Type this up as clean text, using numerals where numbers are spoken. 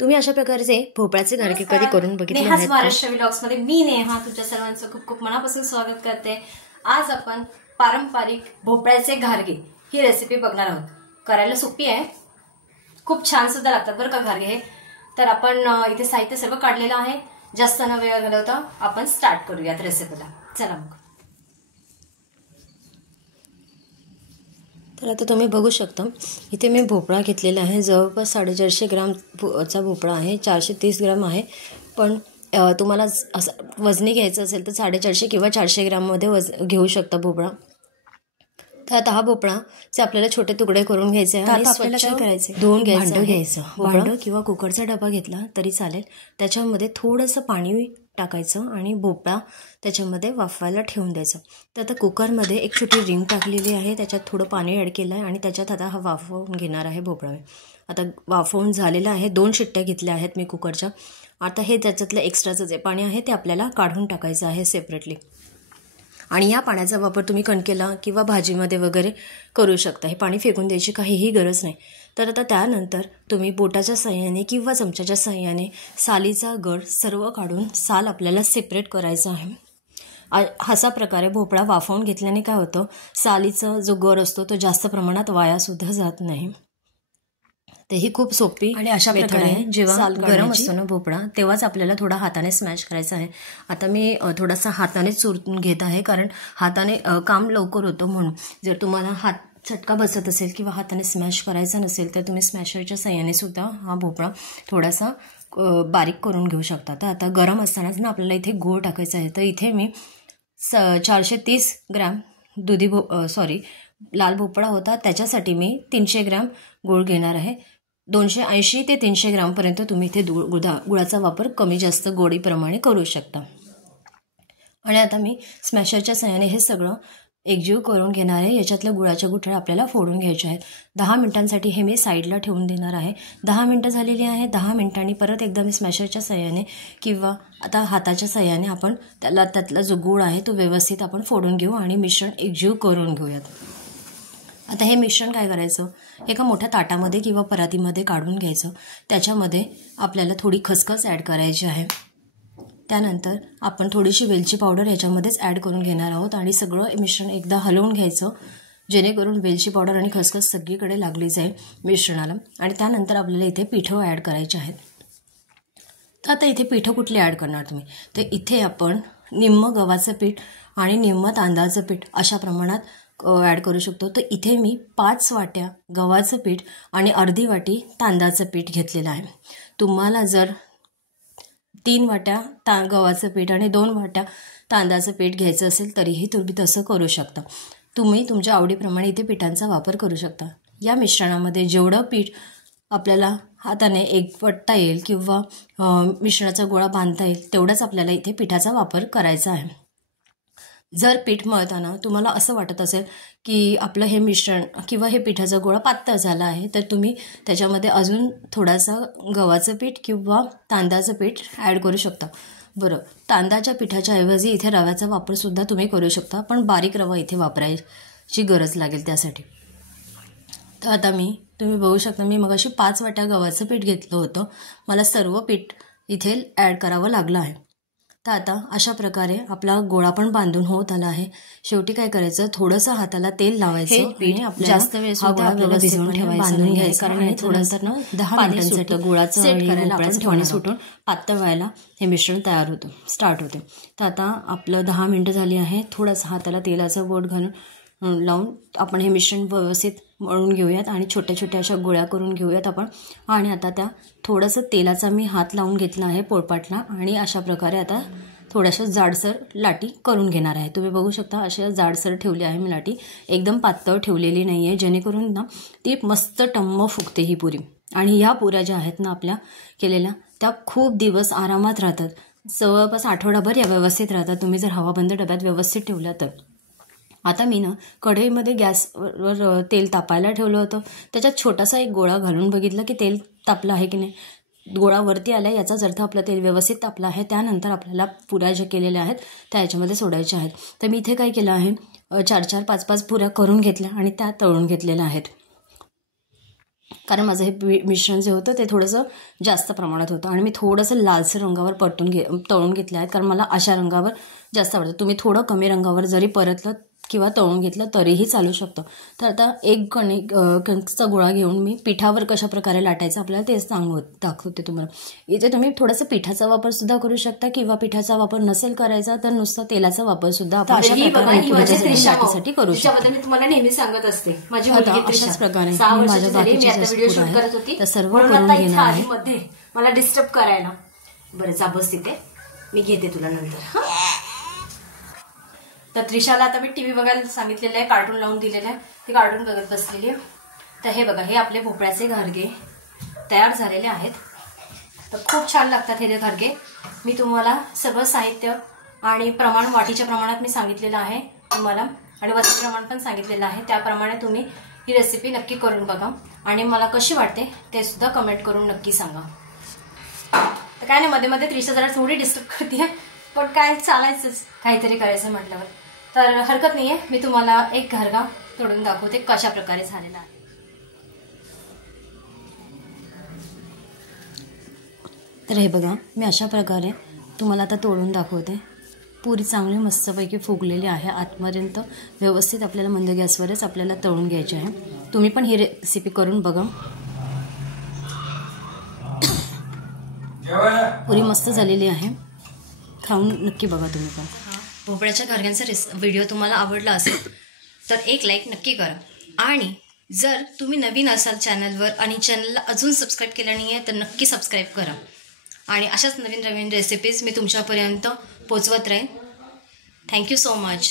तुम्ही अशा प्रकारचे भोपळ्याचे घारके कधी करून बघितले आहेत नेहाच महाराष्ट्र व्लॉग्स मध्ये मी नेहा तुमच्या सर्वांचं खूप खूप मनापासून स्वागत करते। आज आपण पारंपरिक भोपळ्याचे घारके ही रेसिपी बघणार आहोत। करायला सोपी आहे, खूप छान सुद्धा लागतात बरं का घारके हे। तर आपण इथे साहित्य सर्व काढलेलं आहे, जास्त न वेळ घालवता आपण स्टार्ट करूयात रेसिपीला। चला मग। तर आता तुम्ही बघू शकता इथे मी भोपळा घेतलेला आहे, जवळपास 450 ग्रामचा भोपळा आहे, 430 ग्राम आहे। पण तुम्हाला असं वजनी घ्यायचं असेल तर 450 किंवा 400 ग्राममध्ये घेऊ शकता भोपळा। तर आता हा भोपळाचे आपल्याला छोटे तुकडे करून घ्यायचे आहे आणि आपल्याला काय करायचे, धुवून घ्यायचं। भांडं किंवा कुकरचा डबा घेतला तरी चालेल, त्याच्यामध्ये थोडंसं पाणी टाकायचं आणि भोपळा त्याच्यामध्ये वाफवायला ठेवून द्यायचं। तर आता कुकरमध्ये एक छोटी रिंग टाकलेली आहे, त्याच्यात थोडं पाणी ॲड केलं आहे आणि त्याच्यात आता हा वाफवून घेणार आहे भोपळा। आता वाफवून झालेला आहे, 2 शिट्ट्या घेतल्या आहेत मी कुकरच्या। आता हे त्याच्यातलं एक्स्ट्राचं जे पाणी आहे ते आपल्याला काढून टाकायचं आहे सेपरेटली। आणि या पाण्याचा वापर तुम्ही कणकेला किंवा भाजीमध्ये वगैरे करू शकता, हे पाणी फेकून द्यायची काहीही गरज नाही। तर आता त्यानंतर तुम्ही बोटाच्या साहाय्याने किंवा चमच्याच्या साहाय्याने सालीचा गर सर्व काढून साल आपल्याला सेपरेट करायचं आहे। अशा प्रकारे भोपळा वाफवून घेतल्याने काय होतं, सालीचा जो गर असतो तो जास्त प्रमाणात वायासुद्धा जात नाही। तेही खूप सोपी आणि अशा प्रकारे जेव्हा गरम असतो ना भोपळा तेव्हाच आपल्याला थोडा हाताने स्मॅश करायचा आहे। आता मी थोडासा हाताने चुरून घेत आहे, कारण हाताने काम लवकर होतं म्हणून। जर तुम्हाला हात चटका बसत असेल किंवा हाताने स्मॅश करायचा नसेल तर तुम्ही स्मॅशरच्या साहाय्याने सुद्धा हा भोपळा थोडासा बारीक करून घेऊ शकता। तर आता गरम असतानाच ना आपल्याला इथे गूळ टाकायचा आहे। तर इथे मी 430 ग्रॅम लाल भोपळा होता, त्याच्यासाठी मी 300 ग्रॅम गूळ घेणार आहे। 280 ते 300 ग्रामपर्यंत तुम्ही इथे गुळाचा वापर कमी जास्त गोडीप्रमाणे करू शकता। आणि आता मी स्मॅशरच्या साहाय्याने हे सगळं एकजीव करून घेणार आहे। याच्यातल्या गुळाच्या गुठळ्या आपल्याला फोडून घ्यायच्या आहेत। 10 मिनिटांसाठी हे मी साईडला ठेवून देणार आहे। 10 मिनिटं झालेली आहे। 10 मिनिटांनी परत एकदा मी स्मॅशरच्या साहाय्याने किंवा आता हाताच्या साहाय्याने आपण त्यातला जो गुळ आहे तो व्यवस्थित आपण फोडून घेऊ आणि मिश्रण एकजीव करून घेऊयात। आता हे मिश्रण काय करायचं, एका मोठ्या ताटामध्ये किंवा परातीमध्ये काढून घ्यायचं। त्याच्यामध्ये आपल्याला थोडी खसखस ॲड करायची आहे। त्यानंतर आपण थोडीशी वेलची पावडर ह्याच्यामध्येच ॲड करून घेणार आहोत आणि सगळं मिश्रण एकदा हलवून घ्यायचं, जेणेकरून वेलची पावडर आणि खसखस सगळीकडे लागली जाईल मिश्रणाला। आणि त्यानंतर आपल्याला इथे पिठं ॲड करायचे आहेत। तर आता इथे पिठं कुठली ॲड करणार तुम्ही, तर इथे आपण निम्म गव्हाचं पीठ आणि निम्म तांदळाचं पीठ अशा प्रमाणात ॲड करू शकतो। तर इथे मी 5 वाट्या गव्हाचं पीठ आणि अर्धी वाटी तांदळाचं पीठ घेतलेलं आहे। तुम्हाला जर 3 वाट्या गव्हाचं पीठ आणि 2 वाट्या तांदळाचं पीठ घ्यायचं असेल तरीही तुम्ही तसं करू शकता। तुम्ही तुमच्या आवडीप्रमाणे इथे पिठांचा वापर करू शकता। या मिश्रणामध्ये जेवढं पीठ आपल्याला हाताने एकवटता येईल किंवा मिश्रणाचा गोळा बांधता येईल तेवढाच आपल्याला इथे पिठाचा वापर करायचा आहे। जर पीठ मळताना तुम्हाला असं वाटत असेल की आपलं हे मिश्रण किंवा हे पिठाचा गोळा पातळ झाला आहे, तर तुम्ही त्याच्यामध्ये अजून थोडासा गव्हाचं पीठ किंवा तांदळाचं पीठ ॲड करू शकता। बरं, तांदळाच्या पिठाच्या ऐवजी इथे रव्याचा वापरसुद्धा तुम्ही करू शकता, पण बारीक रवा इथे वापरायची गरज लागेल त्यासाठी। तर आता तुम्ही बघू शकता मी मगाशी 5 वाट्या गव्हाचं पीठ घेतलं होतं, मला सर्व पीठ इथे ॲड करावं लागलं आहे। तर आता अशा प्रकारे आपला गोळा पण बांधून होत आला आहे। शेवटी काय करायचं, थोडंसं हाताला तेल लावायचं, पीठ जास्त वेळ सुद्धा आपल्याला भिजवून ठेवायचं, बांधून घ्यायचं, कारण थोडंसं 10 मिनिटांसाठी गुळाचं सेट करायला आपण पाणी सुटून पातळ व्हायला हे मिश्रण तयार स्टार्ट होते। तर आता आपलं 10 मिनिटं झाली आहे। थोडंसं हाताला तेलाचा बोट घालून लावून आपण हे मिश्रण व्यवस्थित मळून घेऊयात आणि छोट्या छोट्या अशा गोळ्या करून घेऊयात आपण। आणि आता त्या थोडंसं तेलाचा मी हात लावून घेतला आहे पोळपाटला आणि अशा प्रकारे आता थोड्याशा जाडसर लाटी करून घेणार आहे। तुम्ही बघू शकता अशा जाडसर ठेवली आहे मी लाटी, एकदम पातळ ठेवलेली नाही आहे, जेणेकरून ना ती मस्त टम्म फुगते ही पुरी। आणि ह्या पुऱ्या ज्या आहेत ना आपल्या केलेल्या त्या खूप दिवस आरामात राहतात, जवळपास आठवडाभर या व्यवस्थित राहतात, तुम्ही जर हवाबंद डब्यात व्यवस्थित ठेवल्या तर। आता मी कढईमध्ये गॅसवर तेल तापायला ठेवलं होतं, त्याच्यात छोटासा एक गोळा घालून बघितलं की तेल तापलं आहे की नाही। गोळा वरती आला याचाच अर्थ आपलं तेल व्यवस्थित तापलं आहे। त्यानंतर आपल्याला पुऱ्या ज्या केलेल्या आहेत त्या याच्यामध्ये सोडायच्या आहेत। तर मी इथे काय केलं आहे, 4-4, 5-5 पुऱ्या करून घेतल्या आणि त्या तळून घेतलेल्या आहेत। कारण माझं हे मिश्रण जे होतं ते थोडंसं जास्त प्रमाणात होतं आणि मी थोडंसं लालसर रंगावर तळून घेतलं आहे, कारण मला अशा रंगावर जास्त आवडतं. तुम्ही थोडं कमी रंगावर जरी परतलं किंवा तळून घेतलं तरीही चालू शकतं. तर आता एक कणकेचा गोळा घेऊन मी पिठावर कशा प्रकारे लाटायचं आपल्याला ते दाखवते तुम्हाला. इथे तुम्ही थोडंसं पिठाचा वापर सुद्धा करू शकता किंवा पिठाचा वापर नसेल करायचा तर नुसतं तेलाचा वापर सुद्धा आपण लाटीसाठी करू शकतो. मी तुम्हाला नेहमी सांगत असते माझी अशाच प्रकारे माझ्या बाकीचे तर सर्व करून घेणार आहे. मला डिस्टर्ब करायला बरं जा बस तिथे, मी घेते तुला नंतर. तर त्रिशाला आता मी टीव्ही बघायला सांगितलेलं आहे, कार्टून लावून दिलेलं आहे, ते कार्टून बघत बसलेली आहे. तर हे बघा, हे आपले भोपळ्याचे घारगे तयार झालेले आहेत. तर खूप छान लागतात हे घारगे. मी तुम्हाला सगळं साहित्य आणि प्रमाण वाटीच्या प्रमाणात मी सांगितलेलं आहे तुम्हाला, आणि वजन प्रमाण पण सांगितलेलं आहे. त्याप्रमाणे तुम्ही ही रेसिपी नक्की करून बघा आणि मला कशी वाटते ते सुद्धा कमेंट करून नक्की सांगा. तर काय नाही, मध्ये मध्ये त्रिशा जरा थोडी डिस्टर्ब करते, पण काय चालायचंच, काहीतरी करायचं म्हटल्यावर. तर हरकत नाहीये, मी तुम्हाला एक घारगा तोडून दाखवते कशा प्रकारे झालेला आहे. तर हे बघा, मी अशा प्रकारे तुम्हाला आता तोडून दाखवते. पुरी चांगली मस्तपैकी फुगलेली आहे आतपर्यंत. व्यवस्थित आपल्याला मंद गॅसवरच आपल्याला तळून घ्यायचे आहे. तुम्ही पण ही रेसिपी करून बघा. पुरी मस्त झालेली आहे, खाऊन नक्की बघा तुम्ही पण. भोपळ्याच्या घारग्यांचा व्हिडिओ तुम्हाला आवडला असेल तर एक लाईक नक्की करा, आणि जर तुम्ही नवीन असाल चॅनलवर आणि चॅनलला अजून सबस्क्राईब केलं नाही आहे तर नक्की सबस्क्राईब करा, आणि अशाच नवीन नवीन रेसिपीज मी तुमच्यापर्यंत पोचवत राहीन. Thank you so much.